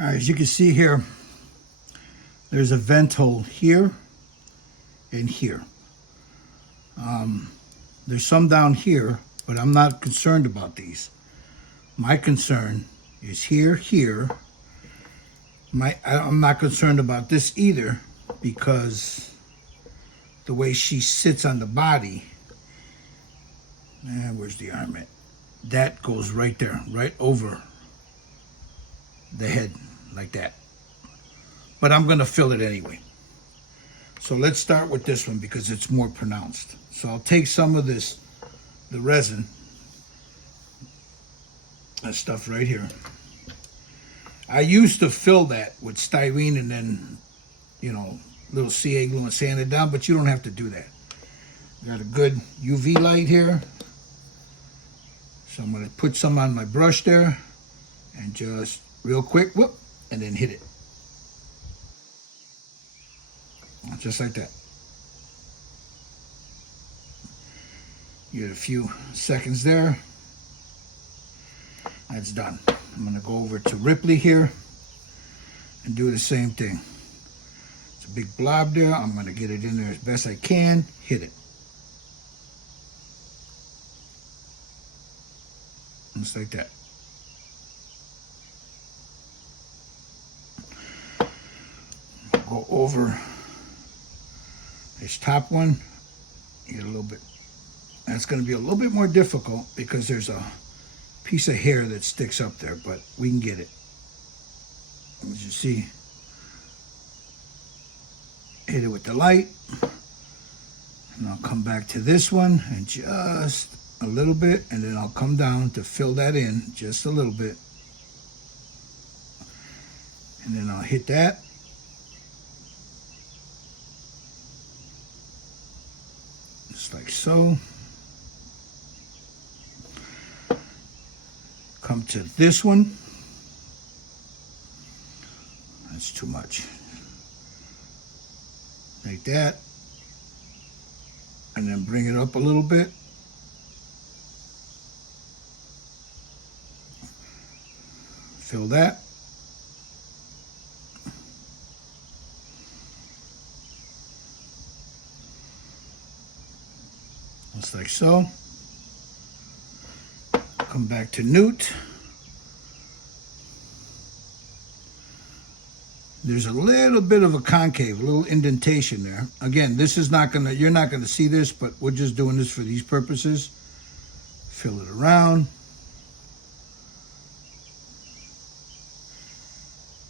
All right, as you can see here, there's a vent hole here and here. There's some down here, but I'm not concerned about these. My concern is here. I'm not concerned about this either, because the way she sits on the body, where's the armament? That goes right there, right over the head, like that. But I'm gonna fill it anyway. So let's start with this one because it's more pronounced. So I'll take some of this, the resin, that stuff right here. I used to fill that with styrene and then, little CA glue and sand it down, but you don't have to do that. Got a good UV light here. So I'm gonna put some on my brush there and just real quick, whoop, and then hit it. Just like that. You get a few seconds there. That's done. I'm gonna go over to Ripley here and do the same thing. It's a big blob there. I'm gonna get it in there as best I can. Hit it. Just like that. Go over this top one. Get a little bit. That's going to be a little bit more difficult because there's a piece of hair that sticks up there, but we can get it. As you see, hit it with the light, and I'll come back to this one and just a little bit, and then I'll come down to fill that in just a little bit, and then I'll hit that. Just like so. Come to this one. That's too much. Like that. And then bring it up a little bit. Fill that. Just like so. Come back to Newt. There's a little bit of a concave, a little indentation there. Again, this is not gonna, you're not gonna see this, but we're just doing this for these purposes. Fill it around.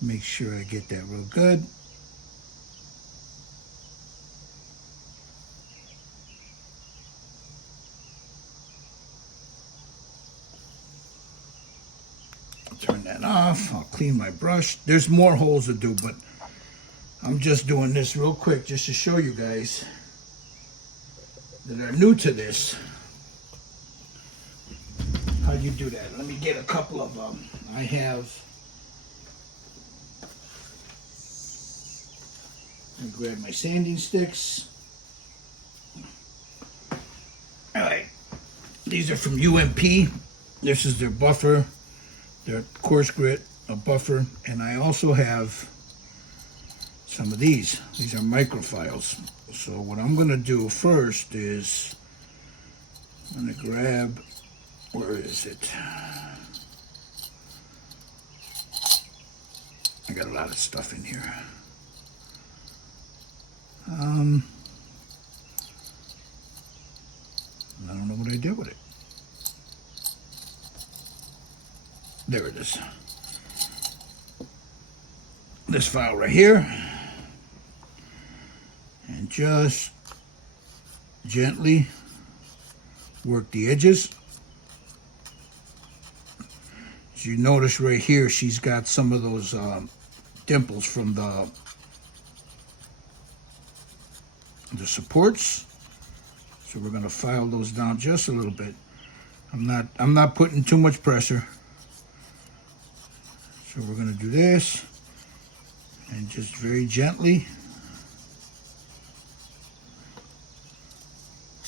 Make sure I get that real good. Turn that off. I'll clean my brush. There's more holes to do, but I'm just doing this real quick just to show you guys that are new to this how you do that. Let me get a couple of them. I grab my sanding sticks. All right, these are from UMP. This is their buffer. They're coarse grit, a buffer, and I also have some of these. These are microfiles. So what I'm gonna do first is I'm gonna grab, where is it? I got a lot of stuff in here. I don't know what I did with it. There it is. This file right here. And just gently work the edges. As you notice right here, she's got some of those dimples from the supports. So we're gonna file those down just a little bit. I'm not putting too much pressure. So we're going to do this and just very gently,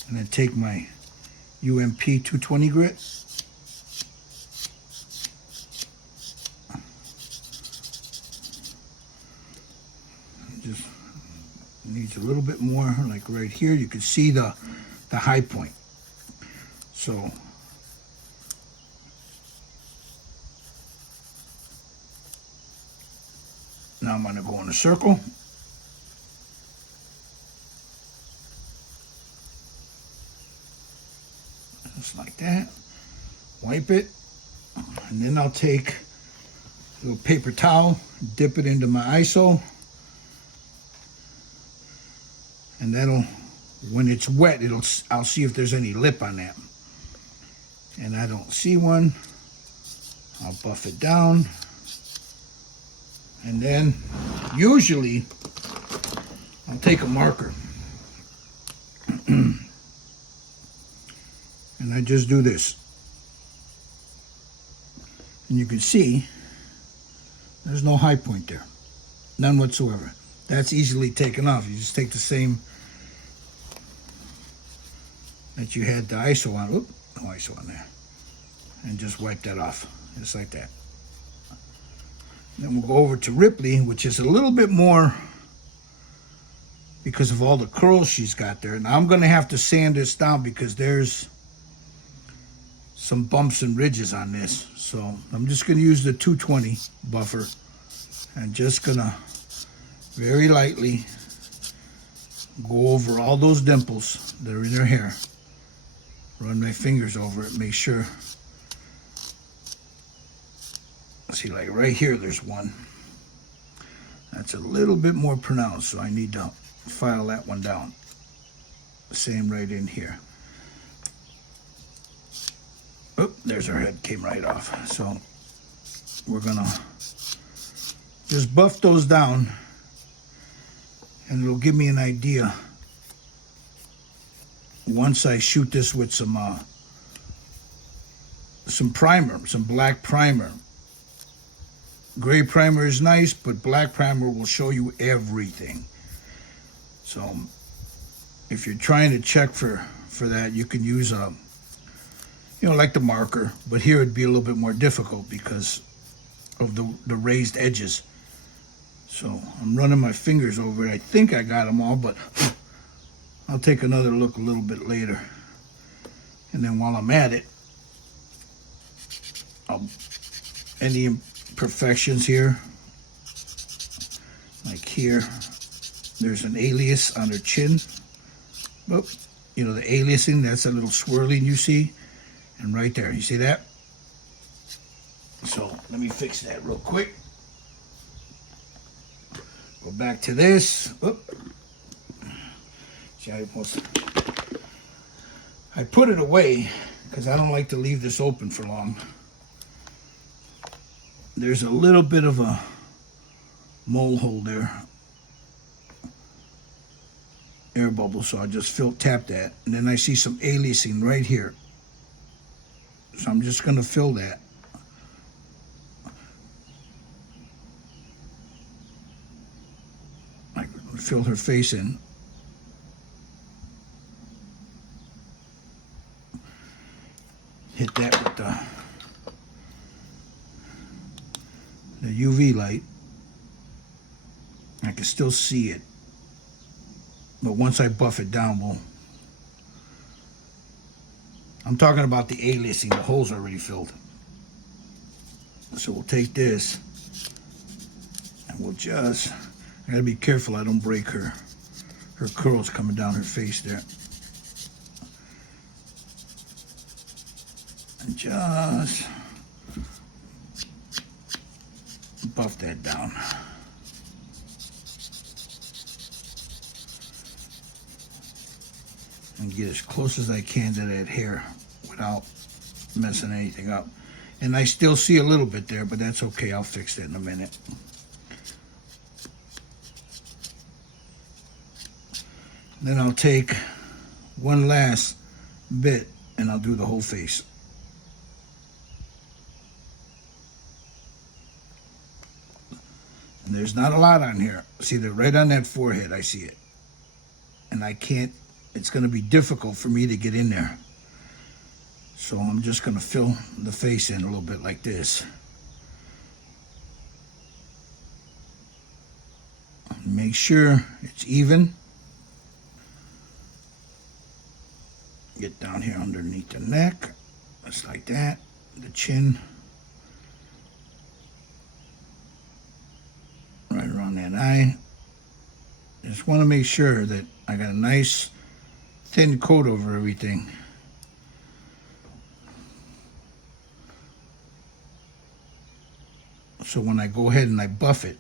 and then take my UMP 220 grit needs a little bit more, like right here. You can see the high point. So now I'm going to go in a circle. Just like that. Wipe it. And then I'll take a little paper towel, dip it into my ISO. And that'll, when it's wet, I'll see if there's any lip on that. And I don't see one. I'll buff it down. And then, usually, I'll take a marker. And I just do this. And you can see, there's no high point there. None whatsoever. That's easily taken off. You just take the same that you had the ISO on. Oop, no ISO on there. And just wipe that off, just like that. Then we'll go over to Ripley, which is a little bit more because of all the curls she's got there. Now I'm gonna have to sand this down because there's some bumps and ridges on this. So I'm just gonna use the 220 buffer and just gonna very lightly go over all those dimples that are in her hair. Run my fingers over it, make sure. See, like right here, there's one. That's a little bit more pronounced, so I need to file that one down. Same right in here. Oop, there's her head, came right off. So we're gonna just buff those down, and it'll give me an idea once I shoot this with some primer, some black primer. Gray primer is nice, but black primer will show you everything. So if you're trying to check for that, you can use like the marker, but here it'd be a little bit more difficult because of the raised edges. So I'm running my fingers over it. I think I got them all, but I'll take another look a little bit later. And then while I'm at it, any imperfections here, like here, there's an alias on her chin. Oh, you know, the aliasing, that's a little swirling you see. And right there, you see that? So let me fix that real quick. Go back to this. Oop. See, I put it away because I don't like to leave this open for long. There's a little bit of a mole hole there, air bubble, so I just tap that, and then I see some aliasing right here, so I'm just going to fill that. I fill her face in. Hit that with the UV light. I can still see it, but once I buff it down, I'm talking about the aliasing. The holes are already filled. So we'll take this and we'll just, I gotta be careful I don't break her curls coming down her face there. And just buff that down. And get as close as I can to that hair without messing anything up. And I still see a little bit there, but that's okay. I'll fix that in a minute. Then I'll take one last bit and I'll do the whole face. And there's not a lot on here. See, they're right on that forehead. I see it. And I can't, it's going to be difficult for me to get in there. So I'm just going to fill the face in a little bit like this. Make sure it's even. down here underneath the neck, just like that, the chin, right around that eye. Just want to make sure that I got a nice thin coat over everything. So when I go ahead and I buff it,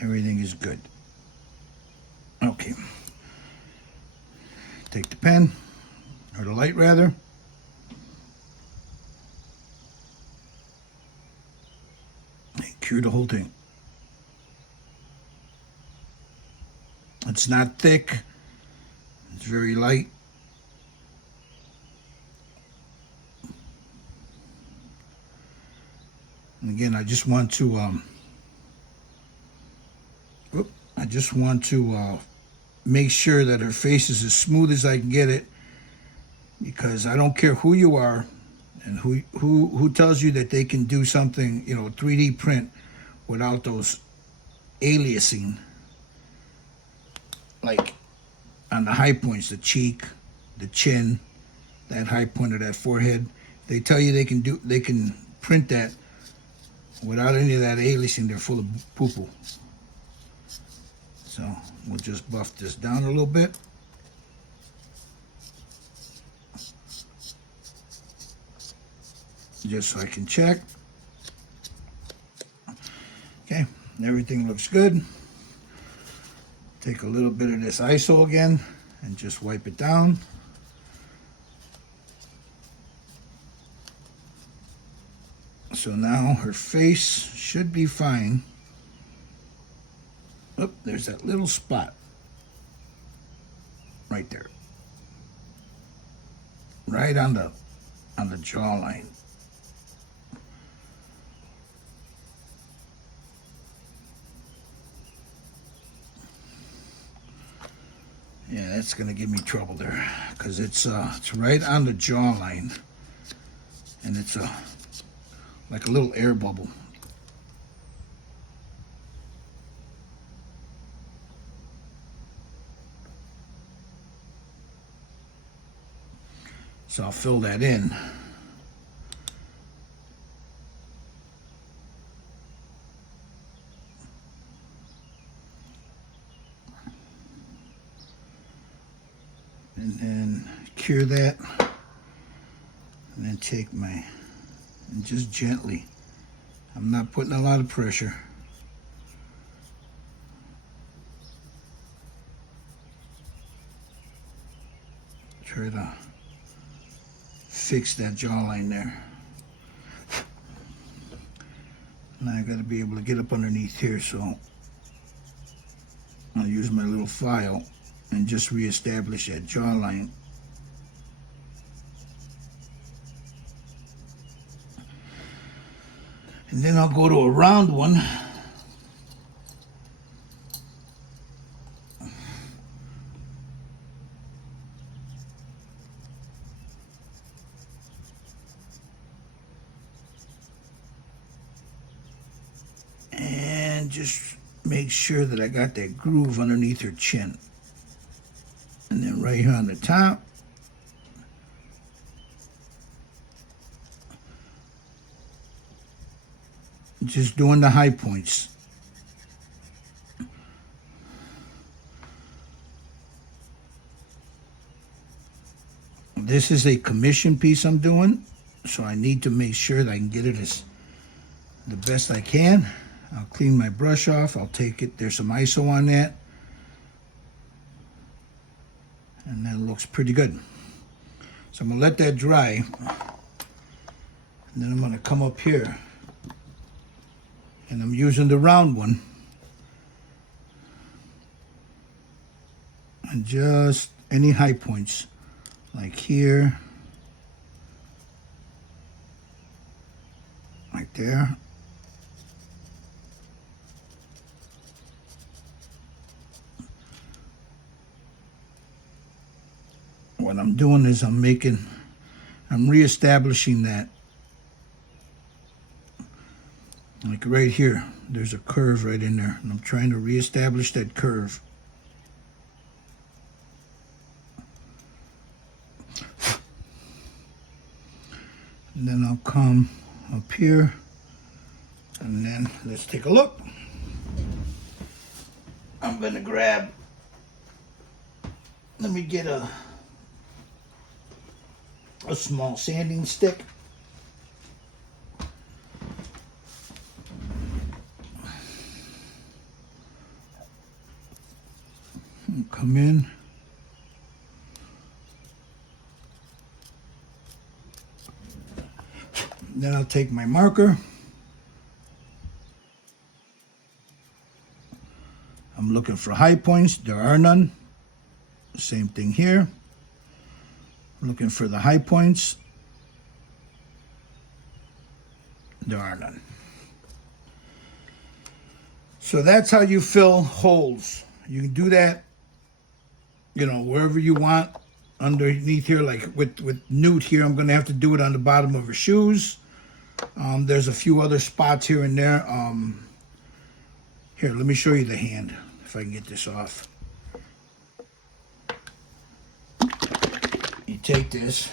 everything is good. Okay. Take the pen, or the light rather. And cure the whole thing. It's not thick. It's very light. And again, I just want to make sure that her face is as smooth as I can get it, because I don't care who you are and who tells you that they can do something, 3D print without those aliasing, like on the high points, the cheek, the chin, that high point of that forehead. They tell you they can print that without any of that aliasing. They're full of poo-poo. So we'll just buff this down a little bit. Just so I can check. Okay, everything looks good. Take a little bit of this ISO again and just wipe it down. So now her face should be fine. Oh, there's that little spot right there, right on the jawline. Yeah, that's gonna give me trouble there, because it's right on the jawline, and it's like a little air bubble. So I'll fill that in. And then cure that. And then take and just gently, I'm not putting a lot of pressure. Try to fix that jawline there. Now I got to be able to get up underneath here, so I'll use my little file and just reestablish that jawline. And then I'll go to a round one. And just make sure that I got that groove underneath her chin. And then right here on the top, just doing the high points. This is a commission piece I'm doing, so I need to make sure that I can get it as the best I can. I'll clean my brush off. I'll take it. There's some ISO on that. And that looks pretty good. So I'm going to let that dry. And then I'm going to come up here. And I'm using the round one. And just any high points. Like here. Right there. What I'm doing is I'm reestablishing that Like right here, there's a curve right in there, and I'm trying to reestablish that curve. And then I'll come up here, and then let's take a look. I'm gonna grab, let me get a small sanding stick. And come in. Then I'll take my marker. I'm looking for high points. There are none. Same thing here. Looking for the high points. There are none. So that's how you fill holes. You can do that, you know, wherever you want. Underneath here, like with Newt here, I'm going to have to do it on the bottom of her shoes. There's a few other spots here and there. Here, let me show you the hand, if I can get this off. You take this.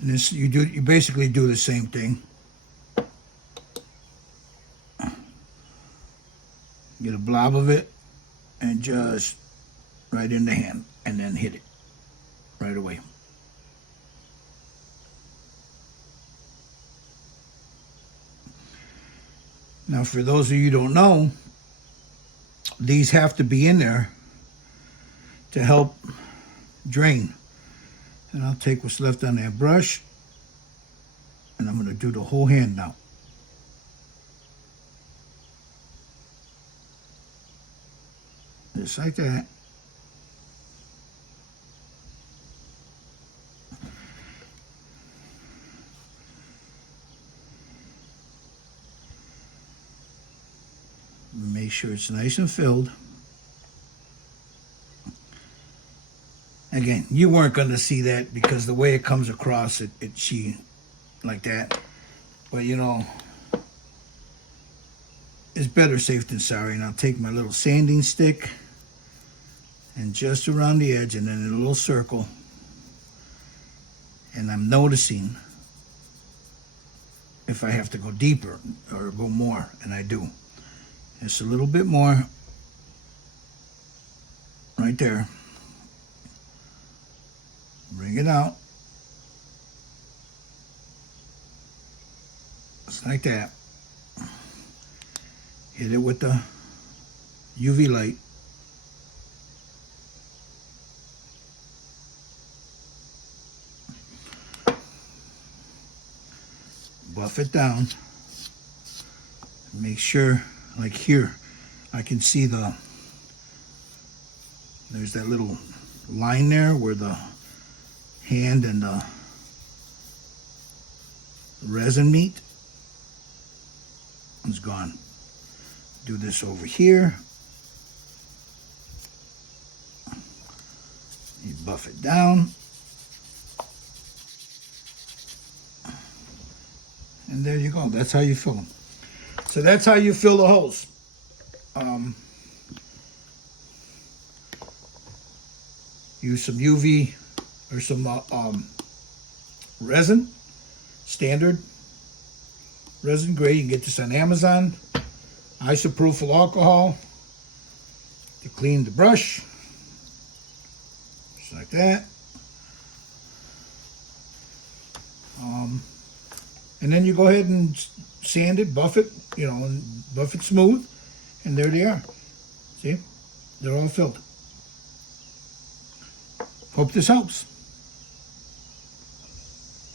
And this, you basically do the same thing. Get a blob of it and just right in the hand, and then hit it right away. Now, for those of you who don't know, these have to be in there to help drain. And I'll take what's left on that brush, and I'm going to do the whole hand now. Just like that. Make sure it's nice and filled. Again, you weren't going to see that because the way it comes across, she like that. But you know, it's better safe than sorry. And I'll take my little sanding stick and just around the edge, and then in a little circle. And I'm noticing if I have to go deeper or go more, and I do. Just a little bit more right there. Bring it out. Just like that. Hit it with the UV light. Buff it down. Make sure, like here, I can see there's that little line there where the hand and the resin meet. It's gone. Do this over here. You buff it down. And there you go. That's how you fill them. So that's how you fill the holes. Use some UV or some resin, standard resin grade. You can get this on Amazon. Isopropyl alcohol to clean the brush, just like that. And then you go ahead and sand it, buff it, you know, and buff it smooth, and there they are. See, they're all filled. Hope this helps.